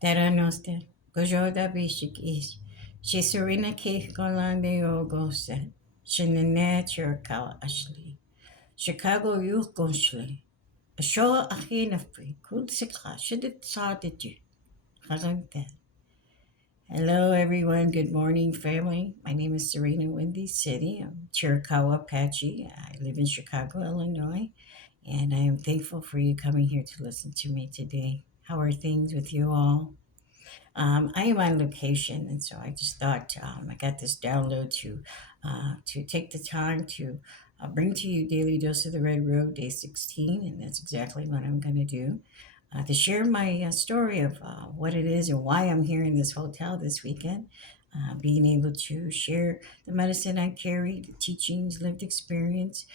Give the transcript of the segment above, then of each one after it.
Teranoste, Gojoda Bishik is, she Sarina Kįh Golán Deyol Goset, Shinane Chiricahua Ashley, Chicago Youth Gonsley, a show Achinafri, Kud Sikha, Shidit Sadiju, Harante. Hello, everyone. Good morning, family. My name is Sarina Windy City. I'm Chiricahua Apache. I live in Chicago, Illinois, and I am thankful for you coming here to listen to me today. How are things with you all? I am on location, and so I just thought I got this download to take the time to bring to you Daily Dose of the Red Road, Day 16, and that's exactly what I'm going to do. To share my story of what it is and why I'm here in this hotel this weekend, being able to share the medicine I carry, the teachings, lived experience,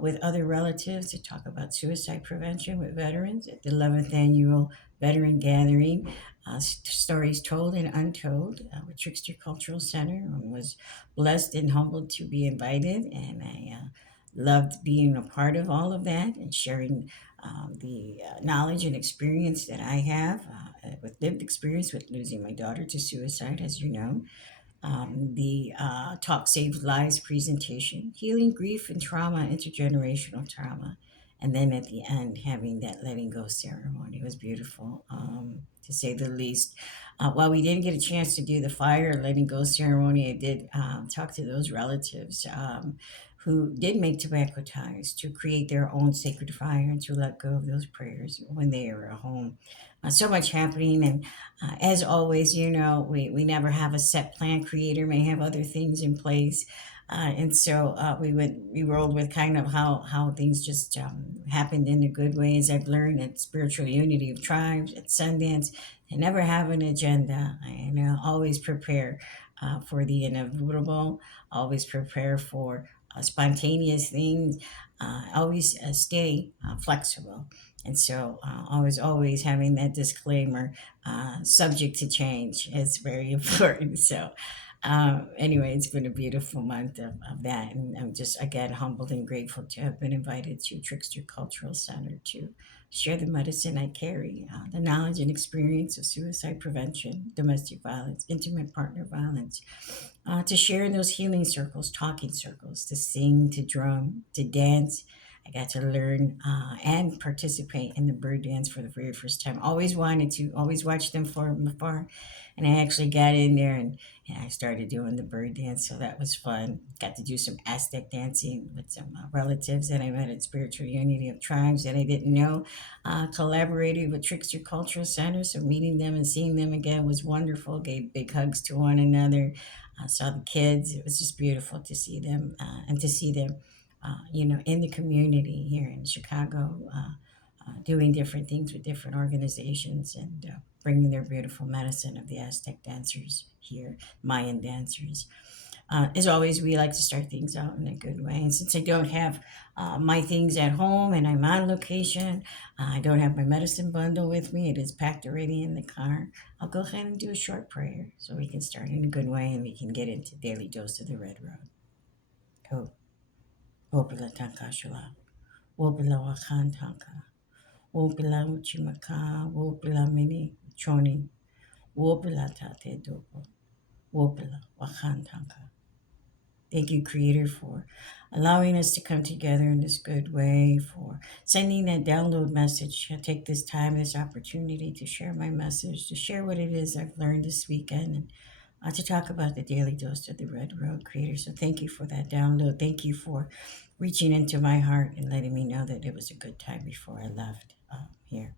with other relatives to talk about suicide prevention with veterans at the 11th annual Veteran Gathering, Stories Told and Untold with Trickster Cultural Center. I was blessed and humbled to be invited, and I loved being a part of all of that and sharing the knowledge and experience that I have with lived experience with losing my daughter to suicide, as you know, the Talk Save Lives presentation, healing grief and trauma, intergenerational trauma. And then at the end, having that letting go ceremony. It was beautiful, to say the least. While we didn't get a chance to do the fire letting go ceremony, I did talk to those relatives who did make tobacco ties to create their own sacred fire and to let go of those prayers when they are at home. So much happening, and as always, we never have a set plan. Creator may have other things in place. And so we rolled with kind of how things just happened in a good way. As I've learned at Spiritual Unity of Tribes, at Sundance, to never have an agenda. Always prepare for the inevitable, always prepare for spontaneous things, always stay flexible. And so, always having that disclaimer, subject to change is very important. So, anyway, it's been a beautiful month of that. And I'm just, again, humbled and grateful to have been invited to Trickster Cultural Center to share the medicine I carry, the knowledge and experience of suicide prevention, domestic violence, intimate partner violence, to share in those healing circles, talking circles, to sing, to drum, to dance. I got to learn and participate in the bird dance for the very first time. Always wanted to, always watched them from afar. And I actually got in there and I started doing the bird dance. So that was fun. Got to do some Aztec dancing with some relatives that I met at Spiritual Unity of Tribes that I didn't know. Collaborated with Trickster Cultural Center. So meeting them and seeing them again was wonderful. Gave big hugs to one another. Saw the kids. It was just beautiful to see them and to see them, in the community here in Chicago, doing different things with different organizations and bringing their beautiful medicine of the Aztec dancers here, Mayan dancers. As always, we like to start things out in a good way. And since I don't have my things at home and I'm on location, I don't have my medicine bundle with me. It is packed already in the car. I'll go ahead and do a short prayer so we can start in a good way and we can get into Daily Dose of the Red Road. Go. Wopila tankashula. Wopila wakan tanka. Wopila uchimaka. Wopila mini choni. Wopila tate dopo. Wopila wakan tanka. Thank you, Creator, for allowing us to come together in this good way, for sending that download message. I take this time, this opportunity to share my message, to share what it is I've learned this weekend, and to talk about the daily dose of the Red Road, Creator. So thank you for that download. Thank you for reaching into my heart and letting me know that it was a good time before I left here.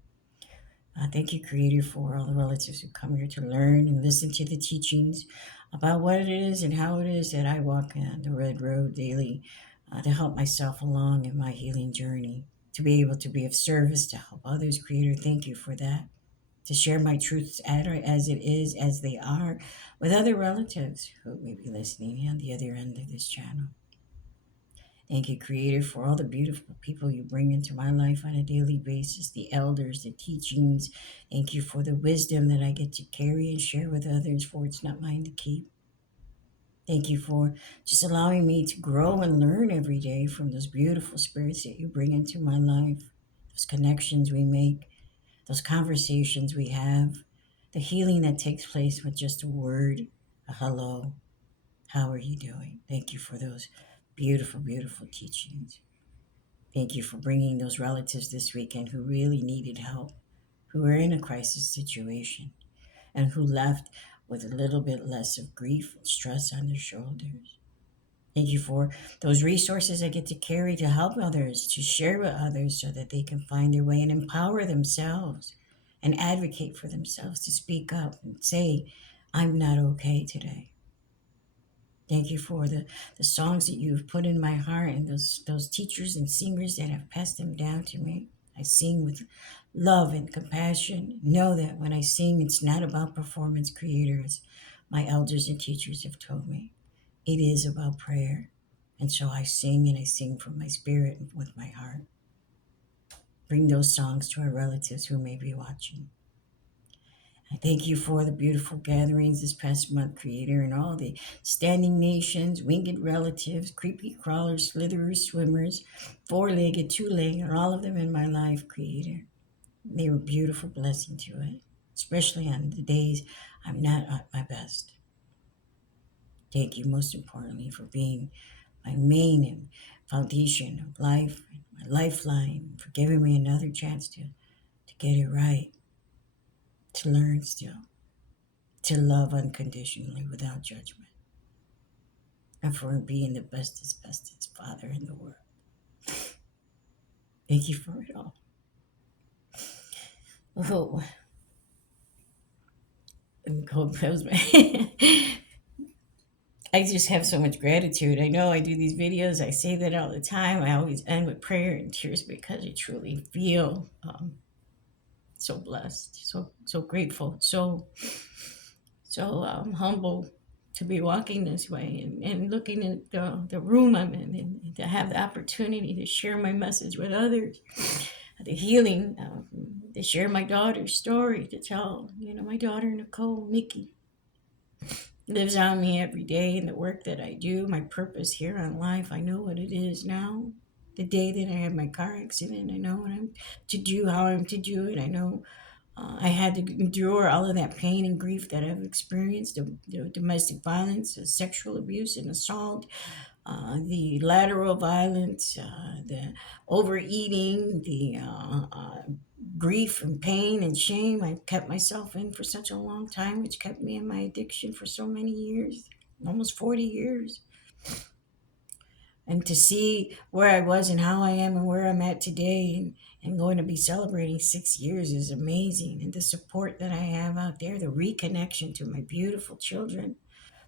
Thank you, Creator, for all the relatives who come here to learn and listen to the teachings about what it is and how it is that I walk on the Red Road daily to help myself along in my healing journey, to be able to be of service, to help others, Creator. Thank you for that. To share my truths as it is, as they are, with other relatives who may be listening on the other end of this channel. Thank you, Creator, for all the beautiful people you bring into my life on a daily basis, the elders, the teachings. Thank you for the wisdom that I get to carry and share with others, for it's not mine to keep. Thank you for just allowing me to grow and learn every day from those beautiful spirits that you bring into my life, those connections we make, those conversations we have, the healing that takes place with just a word, a hello, how are you doing? Thank you for those beautiful, beautiful teachings. Thank you for bringing those relatives this weekend who really needed help, who were in a crisis situation, and who left with a little bit less of grief and stress on their shoulders. Thank you for those resources I get to carry to help others, to share with others so that they can find their way and empower themselves and advocate for themselves, to speak up and say, I'm not okay today. Thank you for the songs that you've put in my heart and those teachers and singers that have passed them down to me. I sing with love and compassion. Know that when I sing, it's not about performance, creators. My elders and teachers have told me it is about prayer. And so I sing, and I sing from my spirit and with my heart. Bring those songs to our relatives who may be watching. I thank you for the beautiful gatherings this past month, Creator, and all the standing nations, winged relatives, creepy crawlers, slitherers, swimmers, four-legged, two-legged, and all of them in my life, Creator. They were a beautiful blessing to it, especially on the days I'm not at my best. Thank you, most importantly, for being my main and foundation of life, my lifeline, for giving me another chance to get it right, to learn still, to love unconditionally without judgment, and for being the bestest father in the world. Thank you for it all. Oh, and cold pills, man. I just have so much gratitude. I know I do these videos. I say that all the time. I always end with prayer and tears because I truly feel so blessed, so grateful, so humble to be walking this way and looking at the room I'm in, and to have the opportunity to share my message with others, the healing, to share my daughter's story, to tell, my daughter Nicole, Nikki, lives on me every day in the work that I do, my purpose here on life. I know what it is now. The day that I had my car accident, I know what I'm to do, how I'm to do it. I know I had to endure all of that pain and grief that I've experienced, the domestic violence, the sexual abuse and assault, the lateral violence, the overeating, the grief and pain and shame I kept myself in for such a long time, which kept me in my addiction for so many years, almost 40 years. And to see where I was and how I am and where I'm at today, and going to be celebrating 6 years is amazing. And the support that I have out there, the reconnection to my beautiful children,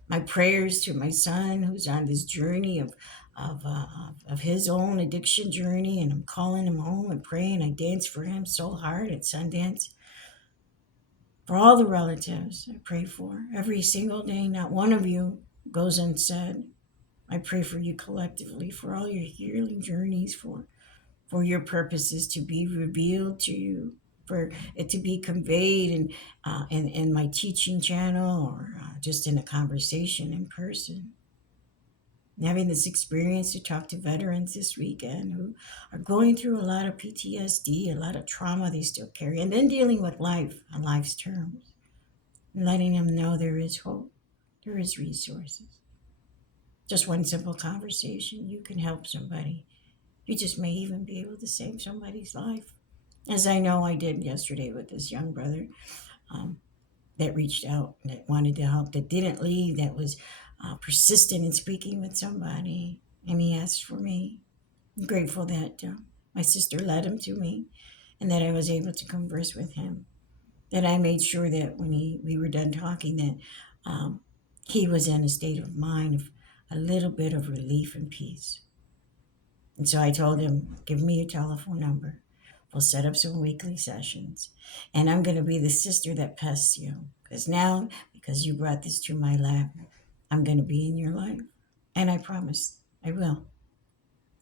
my prayers to my son who's on this journey of his own addiction journey, and I'm calling him home and praying. I dance for him so hard at Sundance. For all the relatives I pray for every single day, not one of you goes unsaid. I pray for you collectively, for all your healing journeys, for your purposes to be revealed to you, for it to be conveyed in my teaching channel, or just in a conversation in person. And having this experience to talk to veterans this weekend who are going through a lot of PTSD, a lot of trauma they still carry, and then dealing with life on life's terms, and letting them know there is hope, there is resources. Just one simple conversation, you can help somebody. You just may even be able to save somebody's life. As I know I did yesterday with this young brother that reached out, that wanted to help, that didn't leave, that was persistent in speaking with somebody. And he asked for me. I'm grateful that my sister led him to me, and that I was able to converse with him. That I made sure that when we were done talking, that he was in a state of mind of a little bit of relief and peace. And so I told him, give me your telephone number. We'll set up some weekly sessions. And I'm going to be the sister that pests you. Because now, because you brought this to my lap, I'm going to be in your life. And I promise I will.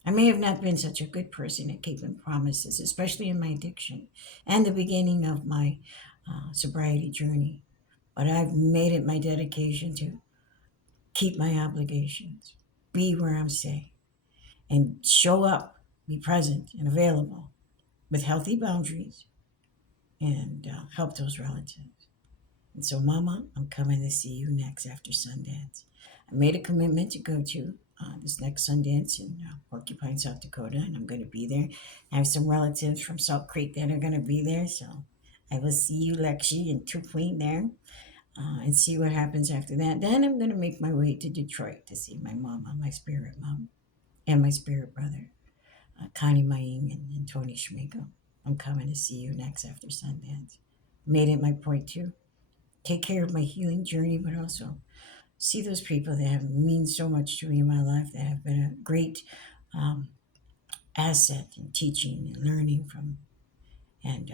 I may have not been such a good person at keeping promises, especially in my addiction and the beginning of my sobriety journey. But I've made it my dedication to keep my obligations, be where I'm safe, and show up, be present and available with healthy boundaries, and help those relatives. And so, Mama, I'm coming to see you next after Sundance. I made a commitment to go to this next Sundance in Porcupine, South Dakota, and I'm going to be there. I have some relatives from Salt Creek that are going to be there, so I will see you, Lexi and Two Queen, there, and see what happens after that. Then I'm going to make my way to Detroit to see my mama, my spirit mom, and my spirit brother, Connie Maing and Tony Schmiegel. I'm coming to see you next after Sundance. Made it my point to take care of my healing journey, but also see those people that have mean so much to me in my life, that have been a great um, asset in teaching and learning from, and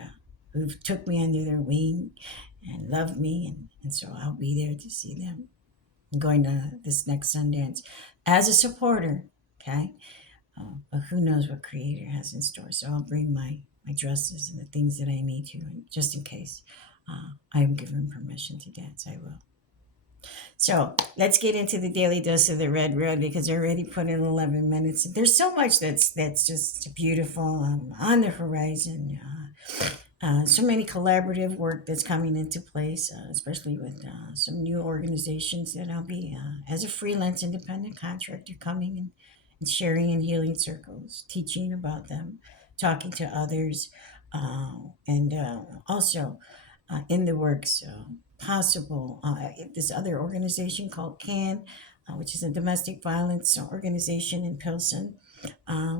who took me under their wing and loved me, and so I'll be there to see them. I'm going to this next Sundance as a supporter, okay? But who knows what Creator has in store? So I'll bring my dresses and the things that I need to, and just in case I am given permission to dance, I will. So let's get into the daily dose of the red road, because I already put in 11 minutes. There's so much that's just beautiful on the horizon. So many collaborative work that's coming into place, especially with some new organizations that I'll be, as a freelance independent contractor, coming and sharing in healing circles, teaching about them, talking to others, and also in the works possible. This other organization called CAN, which is a domestic violence organization in Pilsen,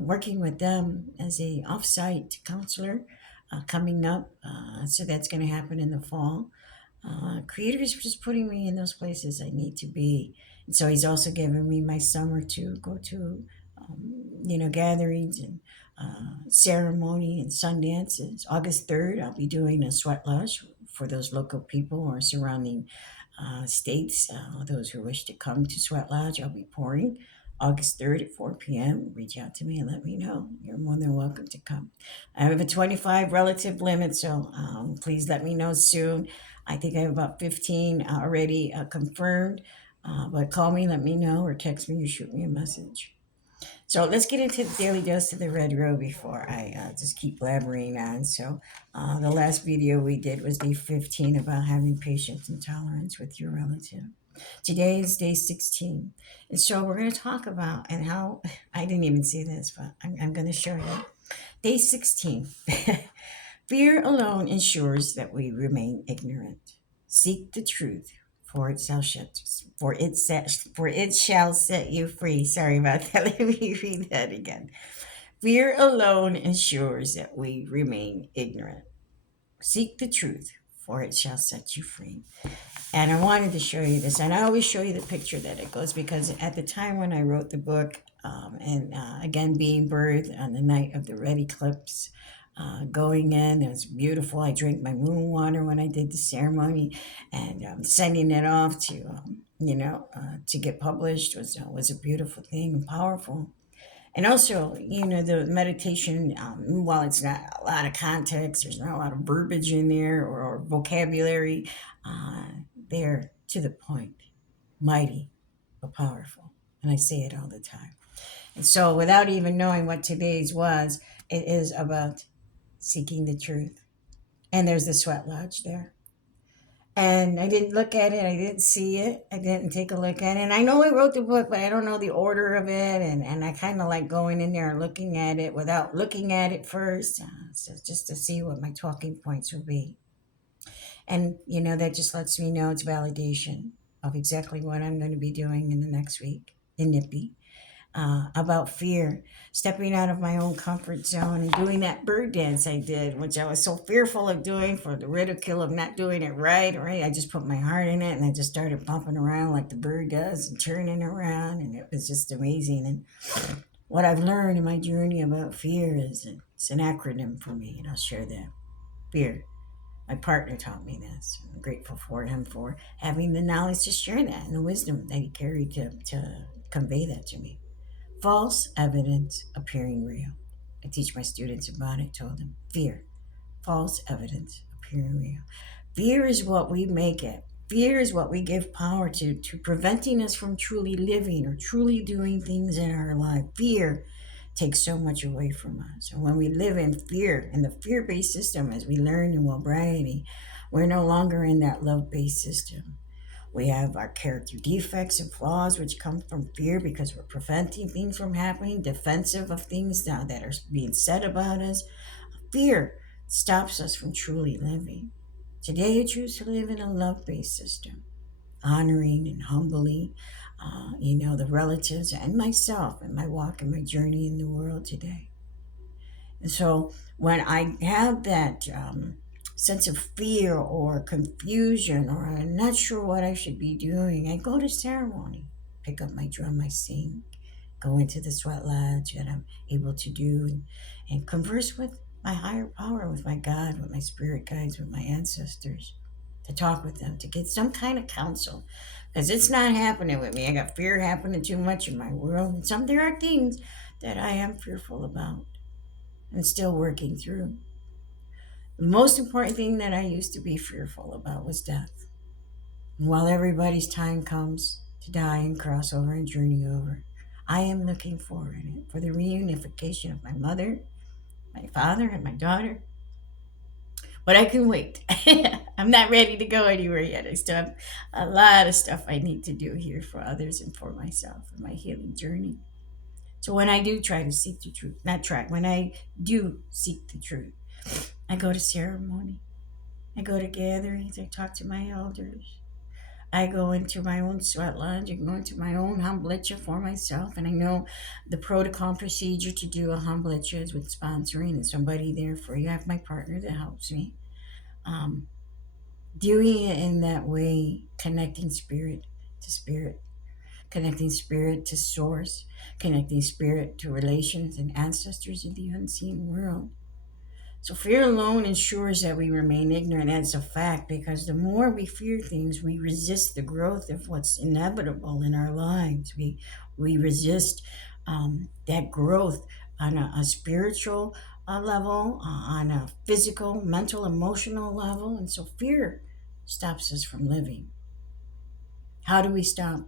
working with them as a offsite counselor coming up. So that's going to happen in the fall. Creator is just putting me in those places I need to be. And so he's also given me my summer to go to, gatherings and ceremony and Sundances. August 3rd, I'll be doing a sweat lodge for those local people or surrounding states, those who wish to come to Sweat Lodge. I'll be pouring August 3rd at 4 p.m. Reach out to me and let me know. You're more than welcome to come. I have a 25 relative limit, so please let me know soon. I think I have about 15 already confirmed, but call me, let me know, or text me or shoot me a message. So let's get into the daily dose of the red row before I just keep blabbering on. So the last video we did was day 15 about having patience and tolerance with your relative. Today is day 16. And so we're going to talk about, and how, I didn't even see this, but I'm going to show you. Day 16. Fear alone ensures that we remain ignorant. Seek the truth, for it shall set you free. Sorry about that. Let me read that again. Fear alone ensures that we remain ignorant. Seek the truth, for it shall set you free. And I wanted to show you this, and I always show you the picture that it goes, because at the time when I wrote the book, and again being birthed on the night of the red eclipse, going in, it was beautiful. I drank my moon water when I did the ceremony, and sending it off to to get published was a beautiful thing and powerful. And also, the meditation, while it's not a lot of context, there's not a lot of verbiage in there, or vocabulary, they're to the point, mighty but powerful. And I say it all the time. And so, without even knowing what today's was, it is about seeking the truth. And there's the sweat lodge there. And I didn't look at it. I didn't see it. I didn't take a look at it. And I know I wrote the book, but I don't know the order of it. And I kind of like going in there and looking at it without looking at it first. So just to see what my talking points would be. And, that just lets me know it's validation of exactly what I'm going to be doing in the next week in NIPI. About fear, stepping out of my own comfort zone and doing that bird dance I did, which I was so fearful of doing for the ridicule of not doing it right. I just put my heart in it, and I just started bumping around like the bird does and turning around, and it was just amazing. And what I've learned in my journey about fear is it's an acronym for me, and I'll share that. Fear. My partner taught me this. I'm grateful for him for having the knowledge to share that and the wisdom that he carried to convey that to me. False evidence appearing real. I teach my students about it, told them. Fear. False evidence appearing real. Fear is what we make it. Fear is what we give power to preventing us from truly living or truly doing things in our life. Fear takes so much away from us. And when we live in fear, in the fear-based system, as we learn in Wellbriety, We're no longer in that love based system. We have our character defects and flaws, which come from fear because we're preventing things from happening, defensive of things now that are being said about us. Fear stops us from truly living. Today, I choose to live in a love based system, honoring and humbly, the relatives and myself and my walk and my journey in the world today. And so when I have that sense of fear or confusion or I'm not sure what I should be doing, I go to ceremony, pick up my drum, I sing, go into the sweat lodge that I'm able to do and converse with my higher power, with my God, with my spirit guides, with my ancestors, to talk with them, to get some kind of counsel. Because it's not happening with me. I got fear happening too much in my world. And there are things that I am fearful about and still working through. The most important thing that I used to be fearful about was death. And while everybody's time comes to die and cross over and journey over, I am looking forward for the reunification of my mother, my father, and my daughter. But I can wait. I'm not ready to go anywhere yet. I still have a lot of stuff I need to do here for others and for myself in my healing journey. So when I do try to seek the truth, not try, when I do seek the truth, I go to ceremony. I go to gatherings. I talk to my elders. I go into my own sweat lodge. I go into my own hamblecha for myself. And I know the protocol and procedure to do a hamblecha is with sponsoring and somebody there for you. I have my partner that helps me. Um, Doing it in that way, connecting spirit, connecting spirit to source, connecting spirit to relations and ancestors in the unseen world. So fear alone ensures that we remain ignorant. That's a fact because the more we fear things, we resist the growth of what's inevitable in our lives. We resist that growth on a spiritual level, on a physical, mental, emotional level. And so fear stops us from living. How do we stop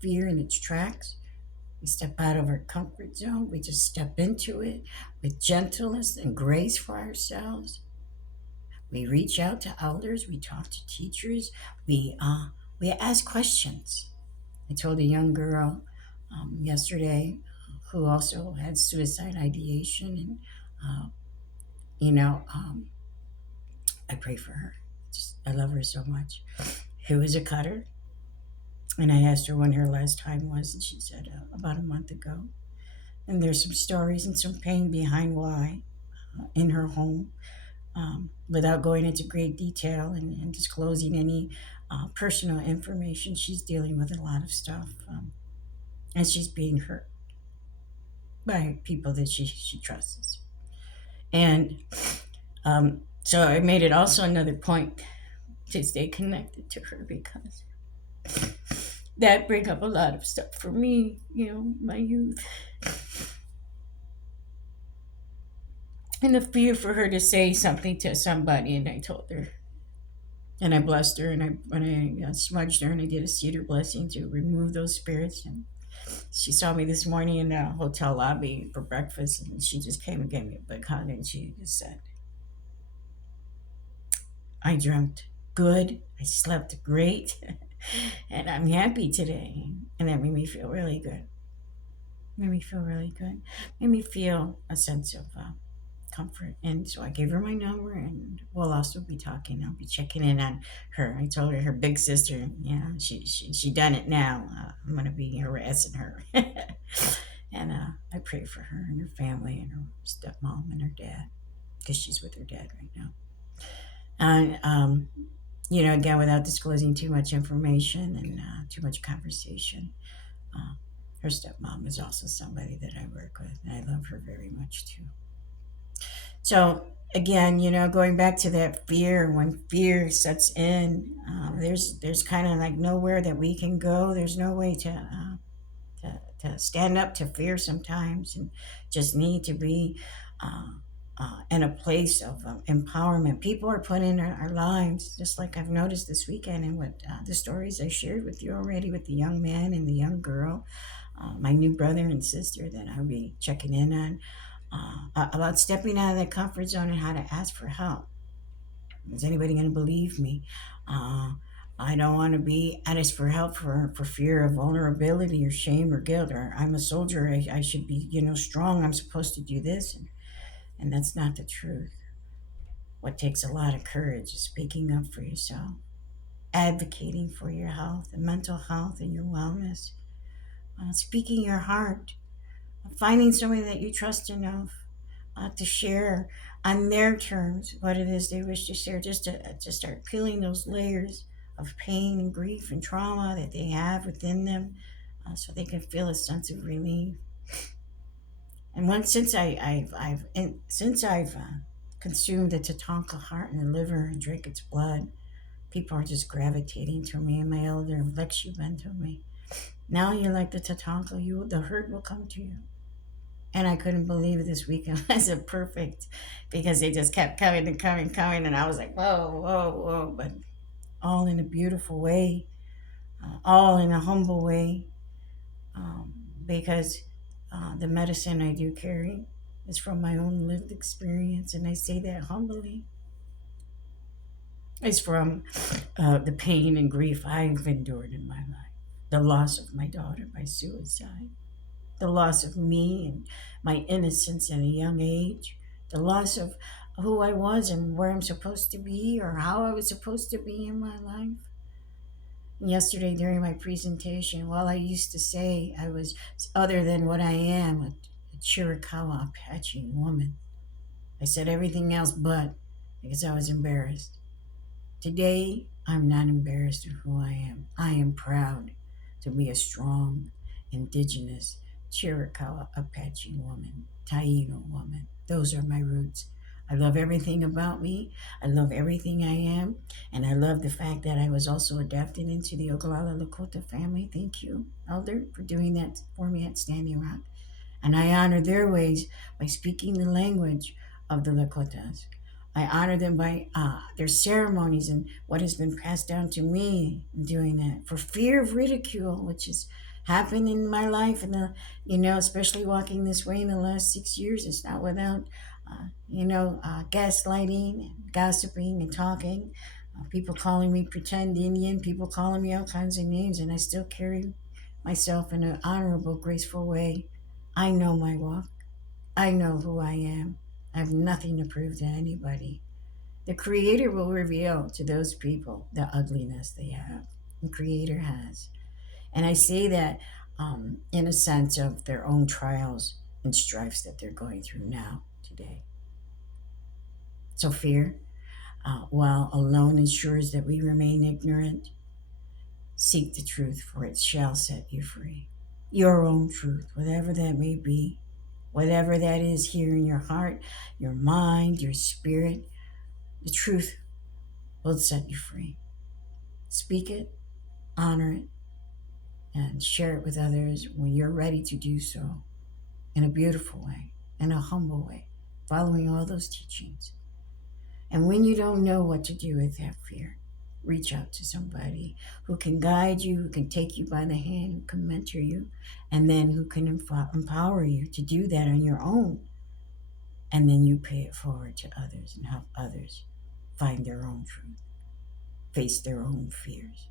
fear in its tracks? We step out of our comfort zone. We just step into it with gentleness and grace for ourselves. We reach out to elders. We talk to teachers. We ask questions. I told a young girl yesterday who also had suicide ideation, and uh, you know, um, I pray for her. I love her so much. Who is a cutter, and I asked her when her last time was, and she said about a month ago. And there's some stories and some pain behind why in her home, without going into great detail and disclosing any personal information. She's dealing with a lot of stuff, and she's being hurt by people that she trusts. And so I made it also another point to stay connected to her because that bring up a lot of stuff for me, my youth. And the fear for her to say something to somebody, and I told her, and I blessed her, and I smudged her, and I did a cedar blessing to remove those spirits. And she saw me this morning in the hotel lobby for breakfast, and she just came and gave me a big hug, and she just said, "I dreamt good, I slept great, and I'm happy today," and that made me feel really good. Made me feel really good. Made me feel a sense of comfort. And so I gave her my number, and we'll also be talking. I'll be checking in on her. I told her big sister, yeah, she done it now. I'm gonna be harassing her, and I pray for her and her family and her stepmom and her dad because she's with her dad right now. And again, without disclosing too much information and too much conversation. Uh, Her stepmom is also somebody that I work with, and I love her very much too. So again, going back to that fear, when fear sets in, there's kind of like nowhere that we can go. There's no way to stand up to fear sometimes, and just need to be uh, in a place of empowerment. People are put in our lives, just like I've noticed this weekend, and with the stories I shared with you already, with the young man and the young girl, my new brother and sister that I'll be checking in on, about stepping out of that comfort zone and how to ask for help. Is anybody going to believe me? Uh, I don't want to be asked for help for fear of vulnerability or shame or guilt. Or I'm a soldier. I should be, strong. I'm supposed to do this. And that's not the truth. What takes a lot of courage is speaking up for yourself, advocating for your health and mental health and your wellness, speaking your heart, finding somebody that you trust enough to share on their terms what it is they wish to share, just to start peeling those layers of pain and grief and trauma that they have within them, so they can feel a sense of relief. And once since I've consumed the Tatanka heart and the liver and drank its blood, people are just gravitating to me. And my elder Lexi Ben told me, now you're like the Tatanka, the herd will come to you. And I couldn't believe this weekend was a perfect, because they just kept coming and coming, coming, and I was like, whoa, whoa, whoa, but all in a beautiful way, all in a humble way, um, because the medicine I do carry is from my own lived experience, and I say that humbly. It's from the pain and grief I've endured in my life, the loss of my daughter by suicide, the loss of me and my innocence at a young age, the loss of who I was and where I'm supposed to be or how I was supposed to be in my life. And yesterday during my presentation, while I used to say I was other than what I am, a Chiricahua Apache woman, I said everything else but, because I was embarrassed. Today, I'm not embarrassed of who I am. I am proud to be a strong, indigenous Chiricahua Apache woman, Taino woman. Those are my roots. I love everything about me. I love everything I am. And I love the fact that I was also adapted into the Oglala Lakota family. Thank you, Elder, for doing that for me at Standing Rock. And I honor their ways by speaking the language of the Lakotas. I honor them by their ceremonies and what has been passed down to me in doing that. For fear of ridicule, which has happened in my life, and especially walking this way in the last 6 years, it's not without, gaslighting and gossiping and talking. People calling me pretend Indian, people calling me all kinds of names, and I still carry myself in an honorable, graceful way. I know my walk. I know who I am. I have nothing to prove to anybody. The Creator will reveal to those people the ugliness they have. The Creator has. And I say that in a sense of their own trials and strifes that they're going through now, today. So fear, while alone ensures that we remain ignorant, seek the truth, for it shall set you free. Your own truth, whatever that may be, whatever that is here in your heart, your mind, your spirit, the truth will set you free. Speak it, honor it, and share it with others when you're ready to do so, in a beautiful way, in a humble way, following all those teachings. And when you don't know what to do with that fear, reach out to somebody who can guide you, who can take you by the hand, who can mentor you, and then who can empower you to do that on your own. And then you pay it forward to others and help others find their own truth, face their own fears.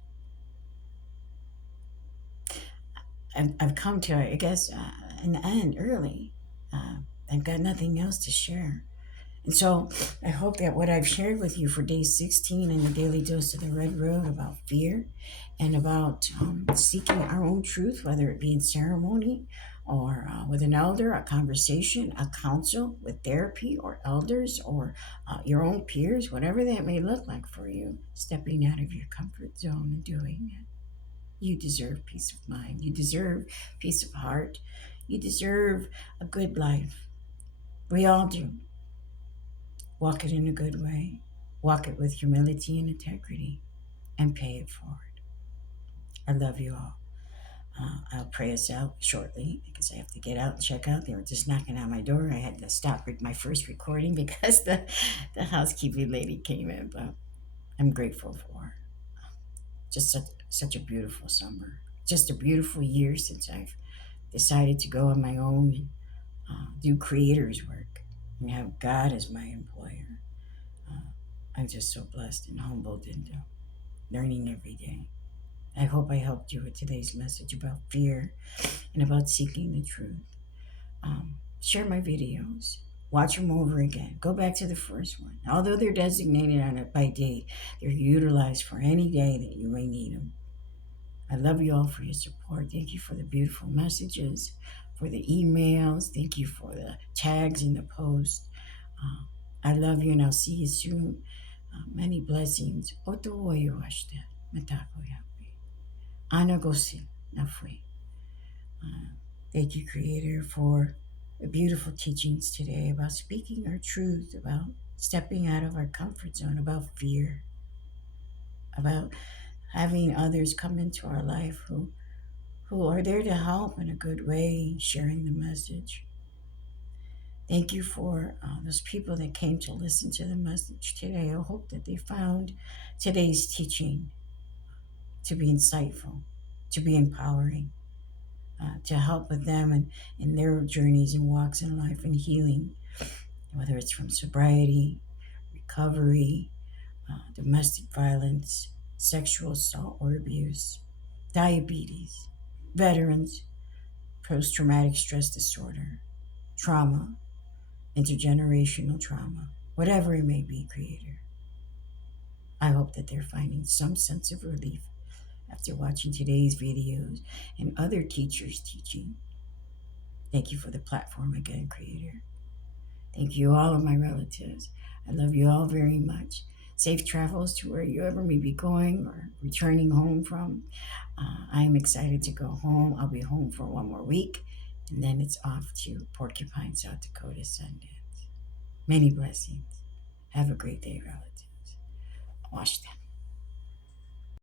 I've come to, I guess, an end early. I've got nothing else to share. And so I hope that what I've shared with you for day 16 in the Daily Dose of the Red Road about fear and about seeking our own truth, whether it be in ceremony or with an elder, a conversation, a counsel with therapy or elders or your own peers, whatever that may look like for you, stepping out of your comfort zone and doing it. You deserve peace of mind. You deserve peace of heart. You deserve a good life. We all do. Walk it in a good way. Walk it with humility and integrity and pay it forward. I love you all. I'll pray us out shortly because I have to get out and check out. They were just knocking on my door. I had to stop my first recording because the housekeeping lady came in. But I'm grateful for just such a beautiful summer. Just a beautiful year since I've decided to go on my own and do creator's work and have God as my employer. I'm just so blessed and humbled and learning every day. I hope I helped you with today's message about fear and about seeking the truth. Share my videos. Watch them over again. Go back to the first one. Although they're designated on it by date, they're utilized for any day that you may need them. I love you all for your support. Thank you for the beautiful messages, for the emails. Thank you for the tags in the post. I love you and I'll see you soon. Many blessings. Oto oyo ashte. Matako yapi. Ana gosi na fui. Thank you, Creator, for the beautiful teachings today about speaking our truth, about stepping out of our comfort zone, about fear, about having others come into our life who are there to help in a good way, sharing the message. Thank you for those people that came to listen to the message today. I hope that they found today's teaching to be insightful, to be empowering, to help with them and in their journeys and walks in life and healing, whether it's from sobriety, recovery, domestic violence, sexual assault or abuse, diabetes, veterans, post traumatic stress disorder, trauma, intergenerational trauma, whatever it may be, Creator. I hope that they're finding some sense of relief after watching today's videos and other teachers teaching. Thank you for the platform again, Creator. Thank you, all of my relatives. I love you all very much. Safe travels to where you ever may be going or returning home from. I am excited to go home. I'll be home for one more week, and then it's off to Porcupine, South Dakota, Sundance. Many blessings. Have a great day, relatives. Wash them.